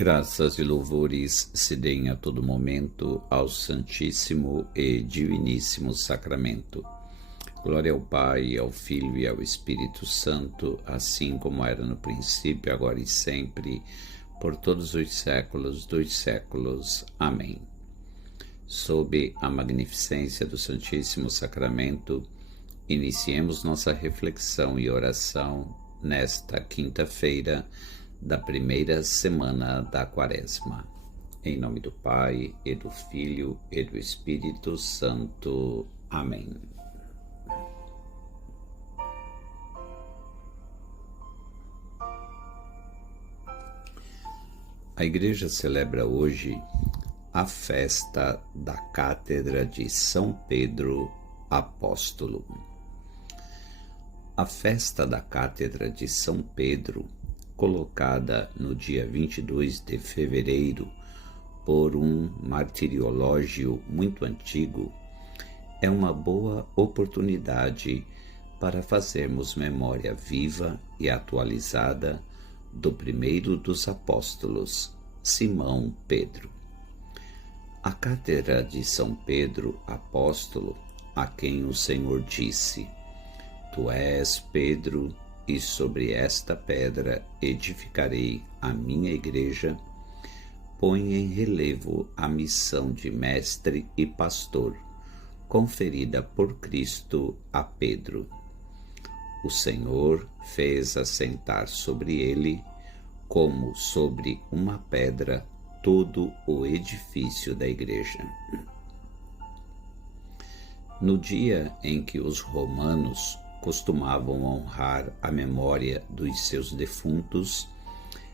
Graças e louvores se deem a todo momento ao Santíssimo e Diviníssimo Sacramento. Glória ao Pai, ao Filho e ao Espírito Santo, assim como era no princípio, agora e sempre, por todos os séculos dos séculos. Amém. Sob a magnificência do Santíssimo Sacramento, iniciemos nossa reflexão e oração nesta quinta-feira da primeira semana da Quaresma. Em nome do Pai, e do Filho, e do Espírito Santo. Amém. A Igreja celebra hoje a festa da Cátedra de São Pedro Apóstolo. A festa da Cátedra de São Pedro, colocada no dia 22 de fevereiro por um martiriológio muito antigo, é uma boa oportunidade para fazermos memória viva e atualizada do primeiro dos apóstolos, Simão Pedro. A cátedra de São Pedro Apóstolo, a quem o Senhor disse: Tu és Pedro, e sobre esta pedra edificarei a minha igreja, põe em relevo a missão de mestre e pastor, conferida por Cristo a Pedro. O Senhor fez assentar sobre ele, como sobre uma pedra, todo o edifício da igreja. No dia em que os romanos costumavam honrar a memória dos seus defuntos,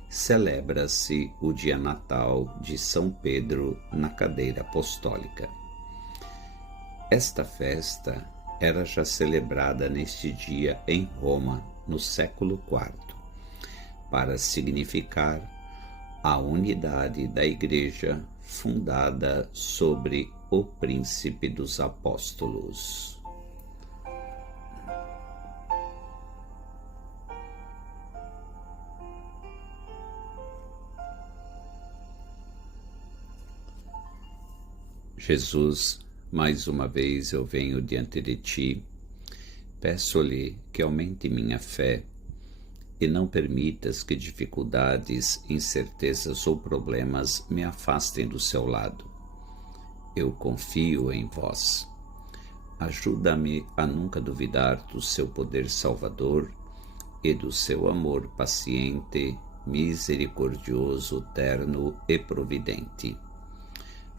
celebra-se o dia natal de São Pedro na cadeira apostólica. Esta festa era já celebrada neste dia em Roma, no século IV, para significar a unidade da Igreja fundada sobre o Príncipe dos Apóstolos. Jesus, mais uma vez eu venho diante de ti, peço-lhe que aumente minha fé e não permitas que dificuldades, incertezas ou problemas me afastem do seu lado. Eu confio em vós. Ajuda-me a nunca duvidar do seu poder salvador e do seu amor paciente, misericordioso, terno e providente.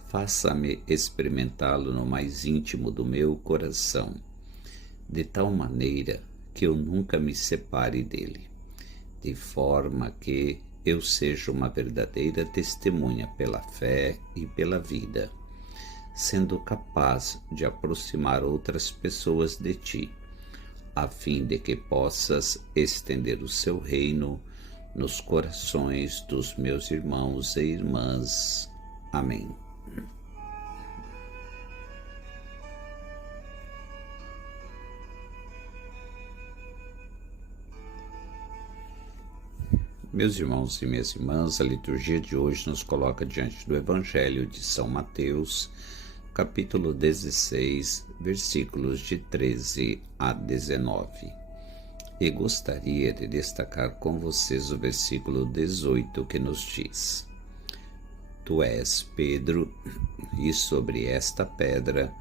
Faça-me experimentá-lo no mais íntimo do meu coração, de tal maneira que eu nunca me separe dele, de forma que eu seja uma verdadeira testemunha pela fé e pela vida, sendo capaz de aproximar outras pessoas de ti, a fim de que possas estender o seu reino nos corações dos meus irmãos e irmãs. Amém. Meus irmãos e minhas irmãs, a liturgia de hoje nos coloca diante do Evangelho de São Mateus, capítulo 16, versículos de 13 a 19. E gostaria de destacar com vocês o versículo 18 que nos diz: Tu és Pedro, e sobre esta pedra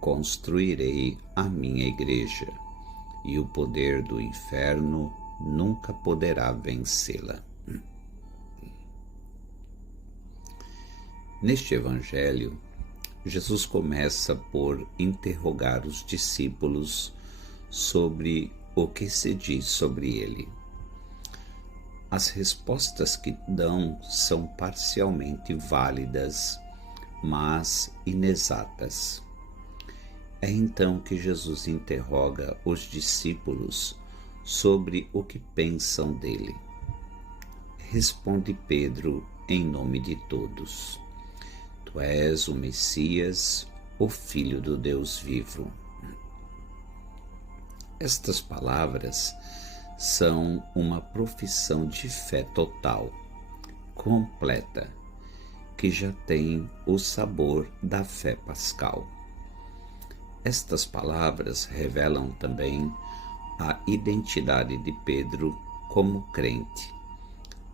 construirei a minha igreja, e o poder do inferno nunca poderá vencê-la. Neste Evangelho, Jesus começa por interrogar os discípulos sobre o que se diz sobre ele. As respostas que dão são parcialmente válidas, mas inexatas. É então que Jesus interroga os discípulos sobre o que pensam dele. Responde Pedro em nome de todos: Tu és o Messias, o Filho do Deus vivo. Estas palavras são uma profissão de fé total, completa, que já tem o sabor da fé pascal. Estas palavras revelam também a identidade de Pedro como crente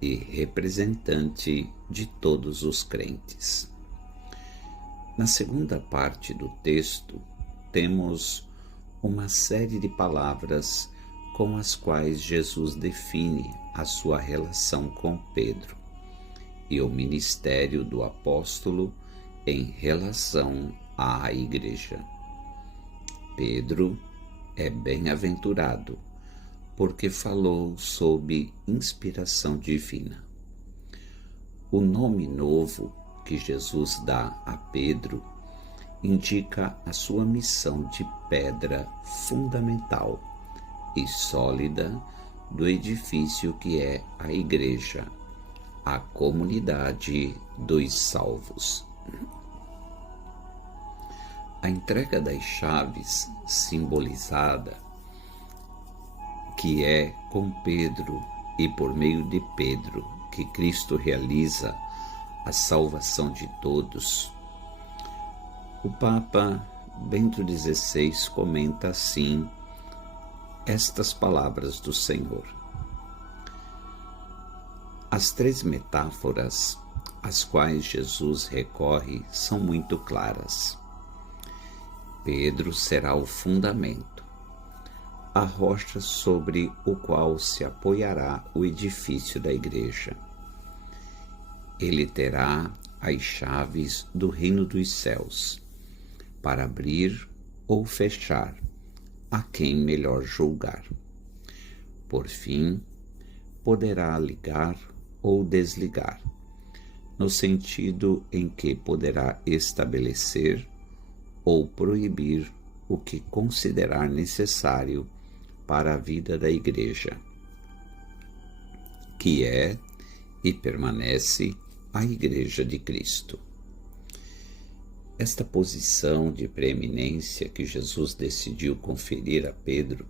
e representante de todos os crentes. Na segunda parte do texto, temos uma série de palavras com as quais Jesus define a sua relação com Pedro e o ministério do apóstolo em relação à igreja. Pedro é bem-aventurado, porque falou sob inspiração divina. O nome novo que Jesus dá a Pedro indica a sua missão de pedra fundamental e sólida do edifício que é a igreja, a comunidade dos salvos. A entrega das chaves, simbolizada, que é com Pedro e por meio de Pedro que Cristo realiza a salvação de todos. O Papa Bento XVI comenta assim estas palavras do Senhor. As três metáforas às quais Jesus recorre são muito claras. Pedro será o fundamento, a rocha sobre o qual se apoiará o edifício da igreja. Ele terá as chaves do reino dos céus, para abrir ou fechar a quem melhor julgar. Por fim, poderá ligar ou desligar, no sentido em que poderá estabelecer ou proibir o que considerar necessário para a vida da igreja, que é e permanece a Igreja de Cristo. Esta posição de preeminência que Jesus decidiu conferir a Pedro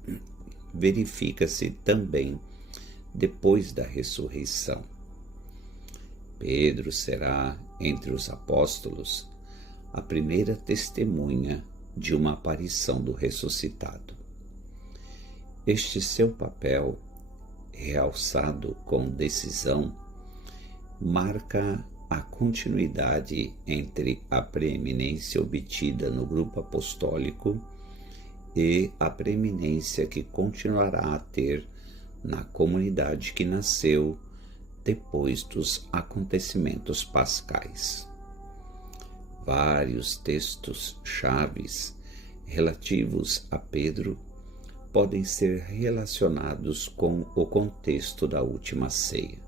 verifica-se também depois da ressurreição. Pedro será, entre os apóstolos, a primeira testemunha de uma aparição do ressuscitado. Este seu papel, realçado com decisão, marca a continuidade entre a preeminência obtida no grupo apostólico e a preeminência que continuará a ter na comunidade que nasceu depois dos acontecimentos pascais. Vários textos chaves relativos a Pedro podem ser relacionados com o contexto da última ceia,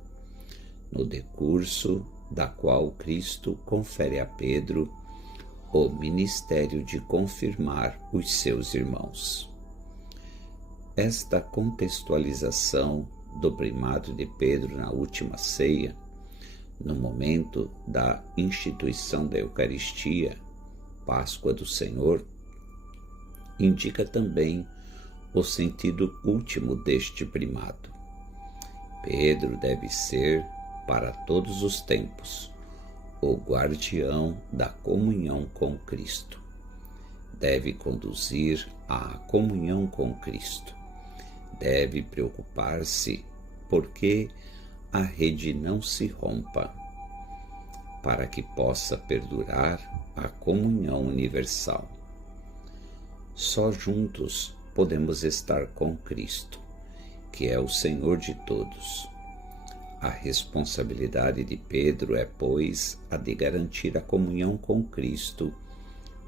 no decurso da qual Cristo confere a Pedro o ministério de confirmar os seus irmãos. Esta contextualização do primado de Pedro na última ceia, no momento da instituição da Eucaristia, Páscoa do Senhor, indica também o sentido último deste primado. Pedro deve ser, para todos os tempos, o guardião da comunhão com Cristo. Deve conduzir à comunhão com Cristo. Deve preocupar-se porque a rede não se rompa, para que possa perdurar a comunhão universal. Só juntos podemos estar com Cristo, que é o Senhor de todos. A responsabilidade de Pedro é, pois, a de garantir a comunhão com Cristo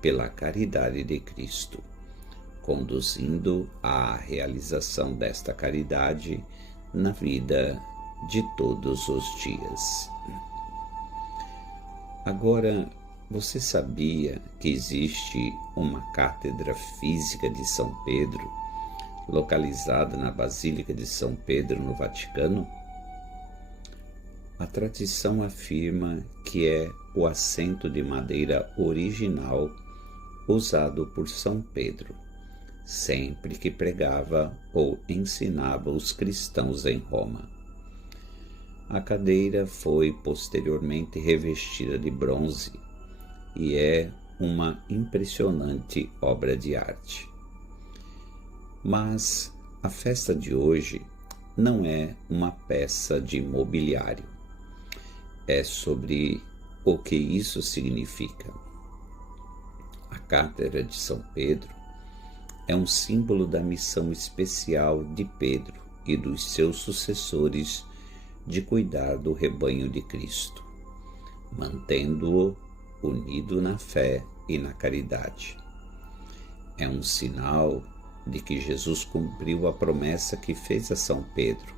pela caridade de Cristo, conduzindo à realização desta caridade na vida de todos os dias. Agora, você sabia que existe uma cátedra física de São Pedro, localizada na Basílica de São Pedro, no Vaticano? A tradição afirma que é o assento de madeira original usado por São Pedro, sempre que pregava ou ensinava os cristãos em Roma. A cadeira foi posteriormente revestida de bronze e é uma impressionante obra de arte. Mas a festa de hoje não é uma peça de mobiliário. É sobre o que isso significa. A Cátedra de São Pedro é um símbolo da missão especial de Pedro e dos seus sucessores de cuidar do rebanho de Cristo, mantendo-o unido na fé e na caridade. É um sinal de que Jesus cumpriu a promessa que fez a São Pedro,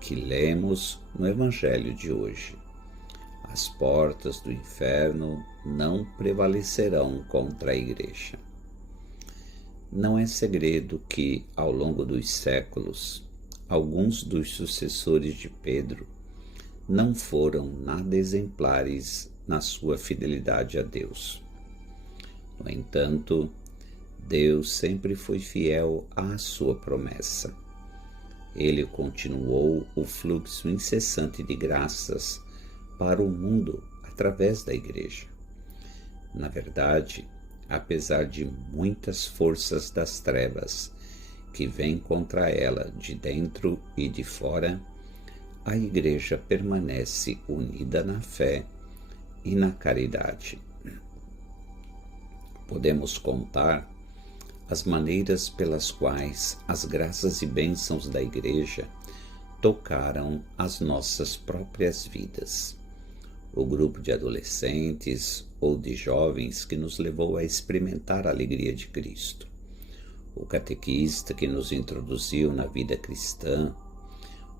que lemos no Evangelho de hoje. As portas do inferno não prevalecerão contra a Igreja. Não é segredo que, ao longo dos séculos, alguns dos sucessores de Pedro não foram nada exemplares na sua fidelidade a Deus. No entanto, Deus sempre foi fiel à sua promessa. Ele continuou o fluxo incessante de graças para o mundo através da Igreja. Na verdade, apesar de muitas forças das trevas que vêm contra ela de dentro e de fora, a Igreja permanece unida na fé e na caridade. Podemos contar as maneiras pelas quais as graças e bênçãos da Igreja tocaram as nossas próprias vidas. O grupo de adolescentes ou de jovens que nos levou a experimentar a alegria de Cristo. O catequista que nos introduziu na vida cristã.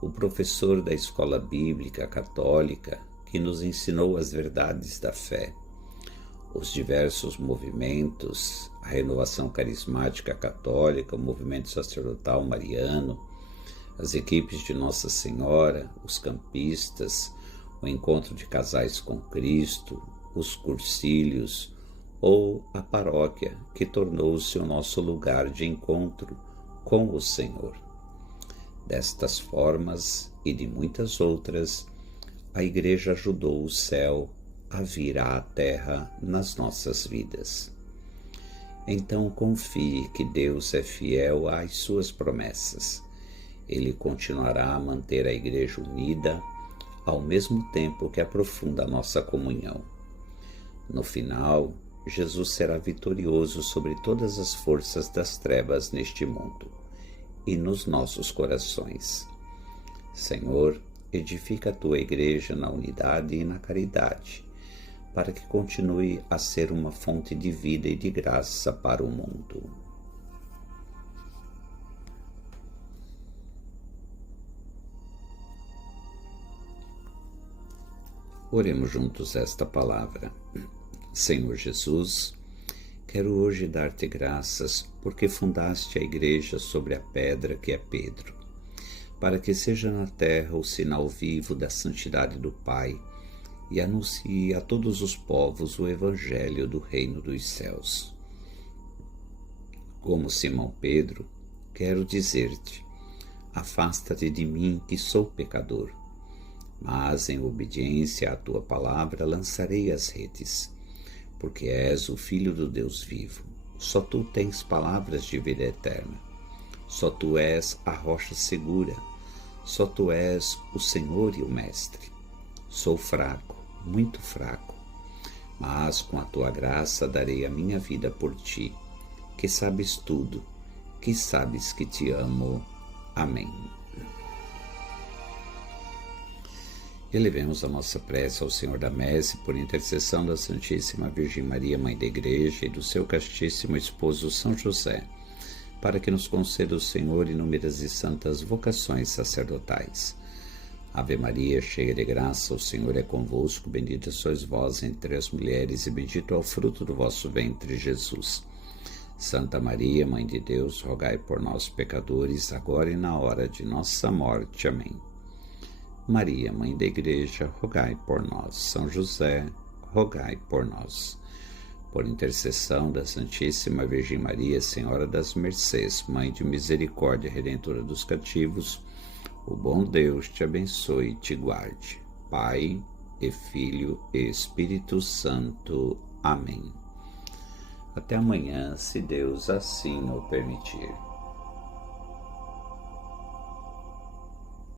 O professor da escola bíblica católica que nos ensinou as verdades da fé. Os diversos movimentos, a renovação carismática católica, o movimento sacerdotal mariano, as equipes de Nossa Senhora, os campistas, o encontro de casais com Cristo, os cursílios ou a paróquia que tornou-se o nosso lugar de encontro com o Senhor. Destas formas e de muitas outras, a Igreja ajudou o céu a vir à terra nas nossas vidas. Então confie que Deus é fiel às suas promessas. Ele continuará a manter a Igreja unida ao mesmo tempo que aprofunda a nossa comunhão. No final, Jesus será vitorioso sobre todas as forças das trevas neste mundo e nos nossos corações. Senhor, edifica a tua Igreja na unidade e na caridade, para que continue a ser uma fonte de vida e de graça para o mundo. Oremos juntos esta palavra. Senhor Jesus, quero hoje dar-te graças porque fundaste a Igreja sobre a pedra que é Pedro, para que seja na terra o sinal vivo da santidade do Pai e anuncie a todos os povos o Evangelho do Reino dos Céus. Como Simão Pedro, quero dizer-te: afasta-te de mim, que sou pecador. Mas, em obediência à tua palavra, lançarei as redes, porque és o Filho do Deus vivo. Só tu tens palavras de vida eterna. Só tu és a rocha segura. Só tu és o Senhor e o Mestre. Sou fraco, muito fraco, mas com a tua graça darei a minha vida por ti, que sabes tudo, que sabes que te amo. Amém. Elevemos a nossa prece ao Senhor da Messe por intercessão da Santíssima Virgem Maria, Mãe da Igreja, e do seu castíssimo esposo São José, para que nos conceda o Senhor inúmeras e santas vocações sacerdotais. Ave Maria, cheia de graça, o Senhor é convosco, bendita sois vós entre as mulheres, e bendito é o fruto do vosso ventre, Jesus. Santa Maria, Mãe de Deus, rogai por nós, pecadores, agora e na hora de nossa morte. Amém. Maria, Mãe da Igreja, rogai por nós. São José, rogai por nós. Por intercessão da Santíssima Virgem Maria, Senhora das Mercês, Mãe de Misericórdia, Redentora dos cativos, O bom Deus te abençoe e te guarde. Pai, e Filho e Espírito Santo. Amém. Até amanhã, se Deus assim o permitir.